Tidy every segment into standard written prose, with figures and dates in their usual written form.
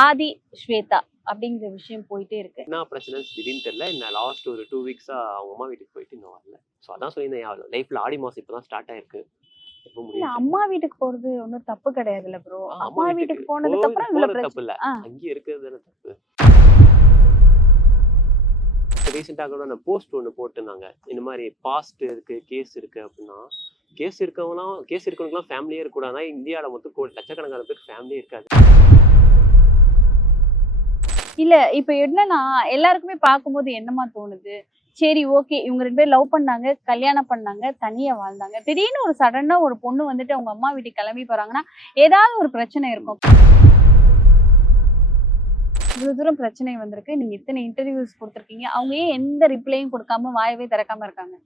ஆதி ஸ்வேதா அப்படிங்கிற விஷயம் போயிட்டே இருக்கு. என்ன பிரச்சனை திடீர்னு தெரியல. நான் லாஸ்ட் ஒரு 2 வீக்ஸா அவங்க அம்மா வீட்டுக்கு போயிட்டு இன்னும் வரல. ஸோ அதான் சொல்லியிருந்தேன் லைஃப்ல ஆடி மாசம் இப்பதான் ஸ்டார்ட் ஆயிருக்கு. எப்போ இல்ல முடியும் அம்மா வீட்டுக்கு போறது ஒன்றும் தப்பு கிடையாதுல்ல ப்ரோ. அம்மா அம்மா வீட்டுக்கு வீட்டுக்கு போனதுக்கு அப்புறம் இவ்வளவு போறது தப்பு பிரச்சனை. இல்ல. அங்கேயே இருக்கிறது தானே தப்பு. ரீசெண்டாக கூட அந்த போஸ்ட் ஒன்று போட்டுருந்தாங்க. இந்த மாதிரி பாஸ்ட் இருக்கு, கேஸ் இருக்கு அப்படின்னா, கேஸ் இருக்கவங்கலாம் ஃபேமிலியே இருக்கக்கூடாது. இந்தியாவில் மொத்தம் லட்சக்கணக்கான பேருக்கு ஃபேமிலியே இருக்காது. இல்ல இப்ப என்னன்னா எல்லாருக்குமே பார்க்கும்போது என்னமா தோணுது, சரி ஓகே இவங்க 2 பேரும் லவ் பண்ணாங்க, கல்யாணம் பண்ணாங்க, தனியா வாழ்ந்தாங்க. திடீர்னு ஒரு சடனா ஒரு பொண்ணு வந்துட்டு அவங்க அம்மா வீட்டுக்கு கிளம்பி போறாங்கன்னா, ஏதாவது ஒரு பிரச்சனை இருக்கும். இவ்வளவு தூரம் பிரச்சனை வந்திருக்கு. நீங்க இத்தனை இன்டர்வியூஸ் கொடுத்துருக்கீங்க. அவங்க ஏன் எந்த ரிப்ளையும் கொடுக்காம வாயவே திறக்காம இருக்காங்க?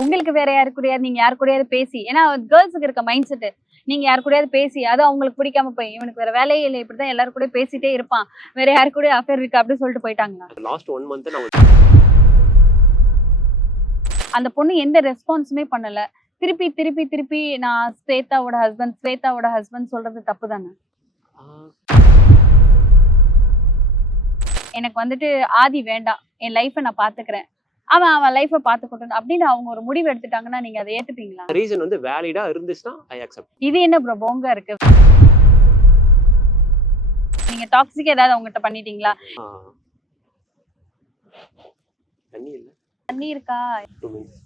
உங்களுக்கு வேற யாரு கூடயாவது நீங்க யாரு கூடயாவது பேசி, ஏன்னா கேர்ள்ஸுக்கு இருக்க மைண்ட் செட், நீங்க யாரு கூடயாவது பேசி அது அவங்களுக்கு பிடிக்காம போய் இவனுக்கு வேற வேலையே இல்லை, இப்படிதான் எல்லாரும் கூட பேசிட்டே இருப்பான், வேற யாரு கூட அஃபேர் இருக்கு அப்படின்னு சொல்லிட்டு போயிட்டாங்களா? லாஸ்ட் 1 மந்த் நான் அந்த பொண்ணு எந்த ரெஸ்பான்ஸுமே பண்ணல. திருப்பி திருப்பி திருப்பி நான் ஸ்வேதாவோட ஹஸ்பண்ட் சொல்றது தப்பு தானே? எனக்கு வந்துட்டு ஆதி வேண்டாம், என் லைஃபை நான் பாத்துக்கிறேன், அவன் லைஃபை பாத்துக்கட்டும் அப்படின்னு அவங்க ஒரு முடிவு எடுத்துட்டாங்கன்னா நீங்க அதை ஏத்துப்பீங்களா? ரீசன் வந்து வேலிடா இருந்துச்சுன்னா ஐ அக்செப்ட். இது என்ன ப்ரோ போங்கா இருக்கு? நீங்க டாக்ஸிக் ஏதாவது அவங்ககிட்ட பண்ணிட்டீங்களா? தண்ணி இல்ல. தண்ணி இருக்கா? 2 minutes.